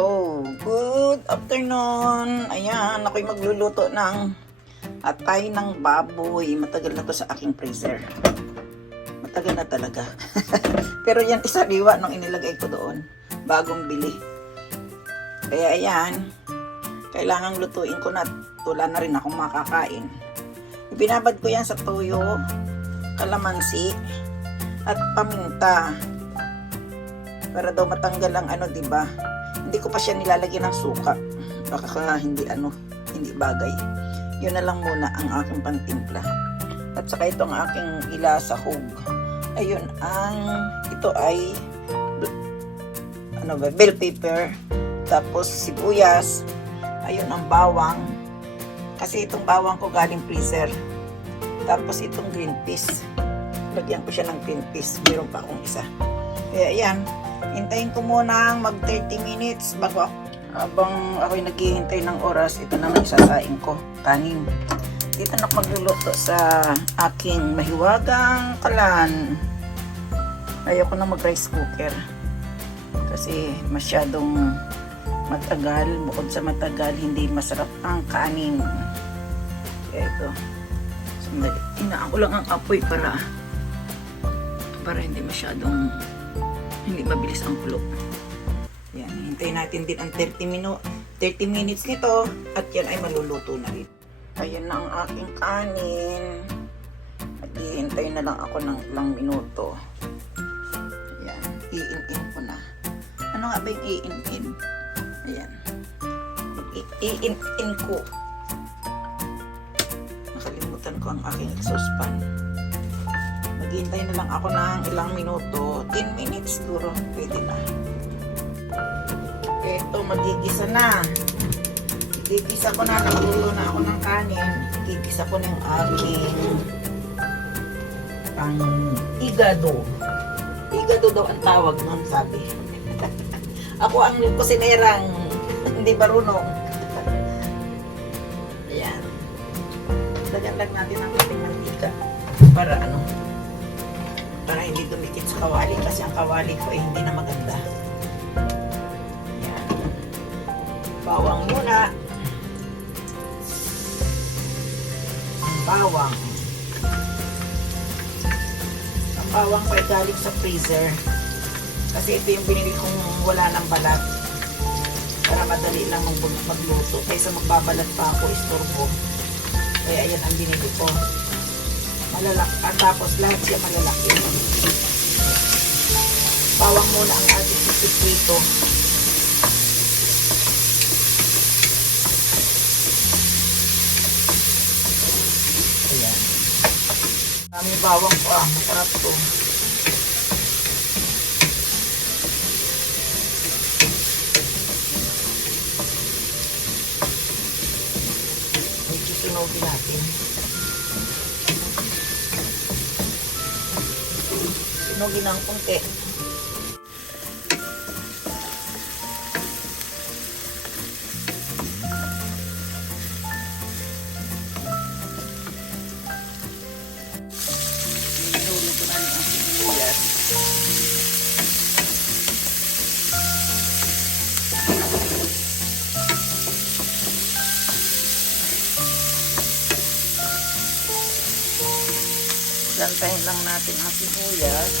Hello, good afternoon. Ayan, ako'y magluluto ng atay ng baboy. Matagal na to sa aking freezer. Matagal na talaga. Pero yan isariwa nung inilagay ko doon. Bagong bili. Kaya ayan, kailangang lutuin ko na. Wala na rin akong makakain. Ibinabad ko yan sa toyo, kalamansi, at paminta. Para daw matanggal ang diba? Hindi ko pa siya nilalagyan ng suka. Baka hindi hindi bagay. Yun na lang muna ang aking pantimpla. At saka ito ang aking ilasahog. Ayun ito ay bell pepper. Tapos sibuyas. Ayun ang bawang. Kasi itong bawang ko galing freezer. Tapos itong green peas. Lagyan ko siya ng green peas. Meron pa akong isa. Kaya ayan. Hintayin ko muna mag 30 minutes bago habang ako'y naghihintay ng oras. Ito naman isasaing ko, kanin. Dito na magluluto sa aking mahiwagang kalan. Ayoko na mag rice cooker kasi masyadong matagal. Bukod sa matagal, hindi masarap ang kanin. Kaya ito, inaan ko lang ang apoy para hindi masyadong hindi mabilis ang kulo. Yan, hintayin natin din ang 30 minutes nito at yan ay maluluto na rin. Ayan na ang aking kanin. Maghihintay na lang ako ng ilang minuto. Ayan, i-in ko na. Ano nga ba yung i-in? Ayan. I-in ko. Nakalimutan ko ang aking saucepan. Maghihintay na lang ako ng ilang minuto. 10 minutes siguro. Pwede na. Ito, magigisa na. Gigisa ko na. Nakulo na ako ng kanin. Gigisa ko na yung aking igado. Igado daw ang tawag nun, sabi. Ako ang kusinerang hindi marunong. Ayan. Lagyan lang natin ang ating mantika. Para para hindi dumikit sa kawali kasi ang kawali ko ay hindi na maganda. Yan. Bawang muna. Ang bawang. Ang bawang ko ay galing sa freezer. Kasi ito yung binili kong wala ng balat. Para madali lang magluto. Kaysa magbabalat pa ako, istorbo. Kaya ayan ang binili ko. Malalaki. At tapos lahat siya malalaki. Bawang muna ang ating sisipwito. Ayan. Kami bawang ko masarap to. May susunogin natin. Sunogin ng konti. Inulo ko na rin ang sibuyas. Lantayin lang natin ang sibuyas.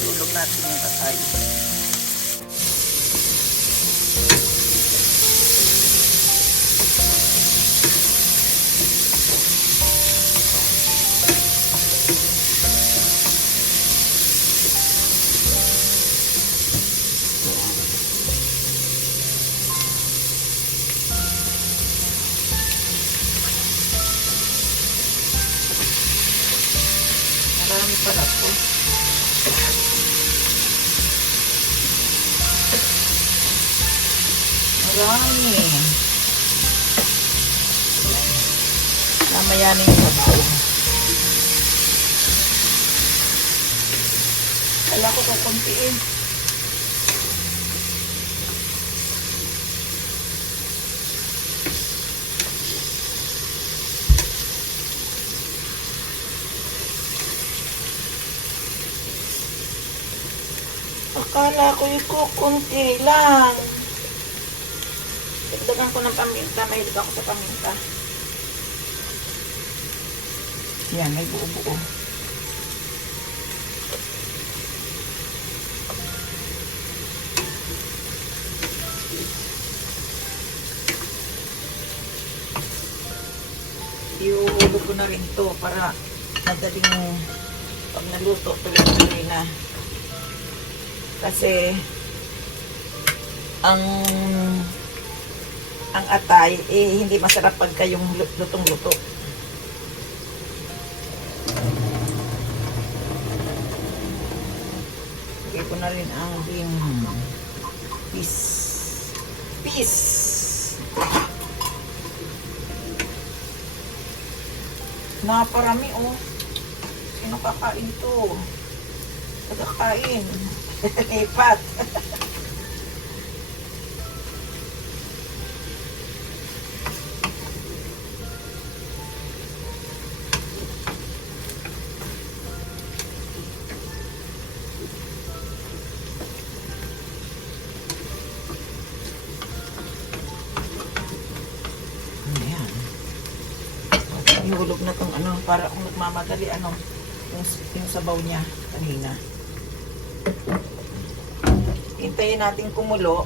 Tulog natin yung atay. Marami pala po. Marami. Namayanin yung sabaw. Kala ko kakuntiin. Akala ko ikukunti lang. Dagdagan ko ng paminta. Mahilig ako sa paminta. Yan, may buo-buo. Iuhulog ko na rin ito para madaling pag naluto tuloy-tuloy na. Kasi ang atay hindi masarap pagka yung lutong-luto. Lagay ko na rin ang peas. Naparami oh. Sino kakain to? Nagkakain. Lipat. Ihulog na tong ano para kung nagmamadali yung sabaw niya kanina. Hintayin natin kumulo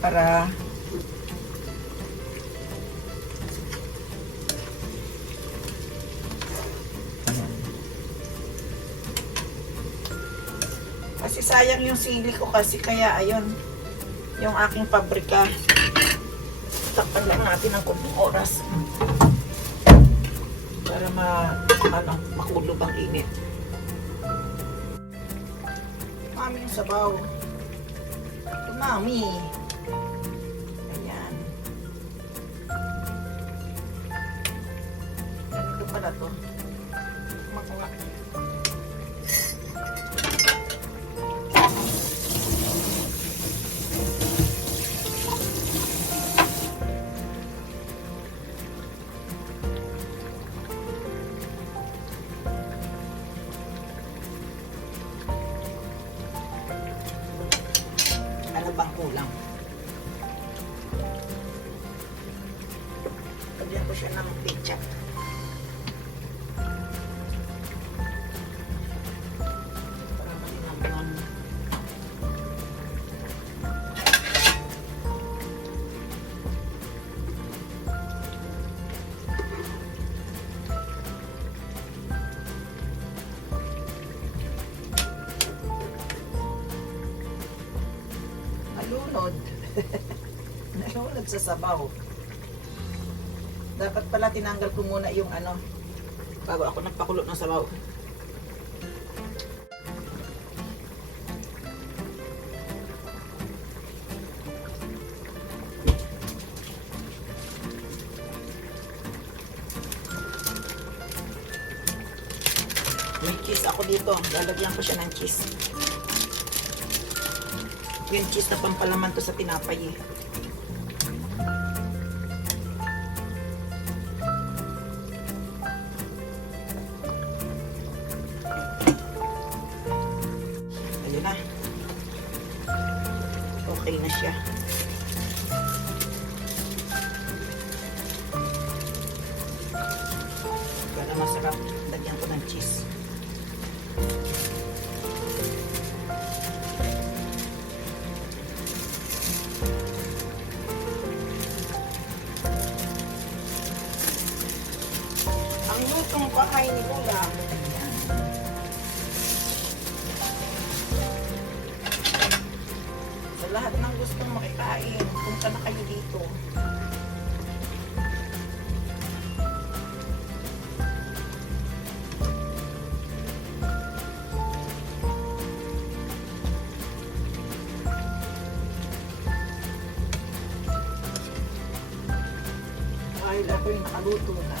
para kasi sayang yung sili ko kasi kaya ayun yung aking pabrika. Takpan lang natin ng kunting oras para makulob ang init. Mami yung sabaw. Ito, mami. Ayan. Ito pala to. Makuha. Bang kulang. Lagyan ko siya ng ketchup. Para malinamnan. Nalunod sa sabaw. Dapat pala tinanggal ko muna yung bago ako nagpakulo ng sabaw. May cheese ako dito. Lalagyan ko siya ng cheese. Yung cheese na pampalaman to sa tinapay eh. Ayun na. Okay na siya. Para masarap, lagyan ko ng cheese. Ang lutong bahay ni Lola. Sa lahat ng gustong makikain, punta na kayo dito. Dahil ako'y nakaluto na.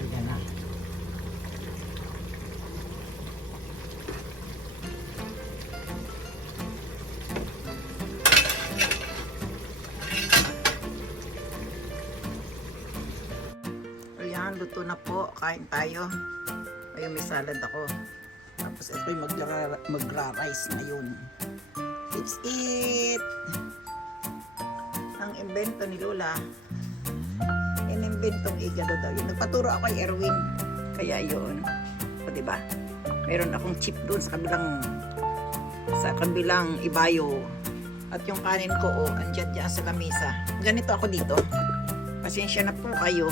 Ayan na. Ayan. Ayan, luto na po. Kain tayo. Ayun, may salad ako. Tapos ito yung magra-rice ngayon. Let's eat! Ang invento ni Lola. Inimbentong igado daw. Yun, nagpaturo ako kay Erwin. Kaya yun. O, diba? Meron akong chip doon sa kabilang ibayo. At yung kanin ko, andyan dyan sa lamesa. Ganito ako dito. Pasensya na po kayo.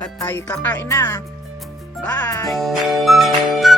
At tayo kakain na. Bye!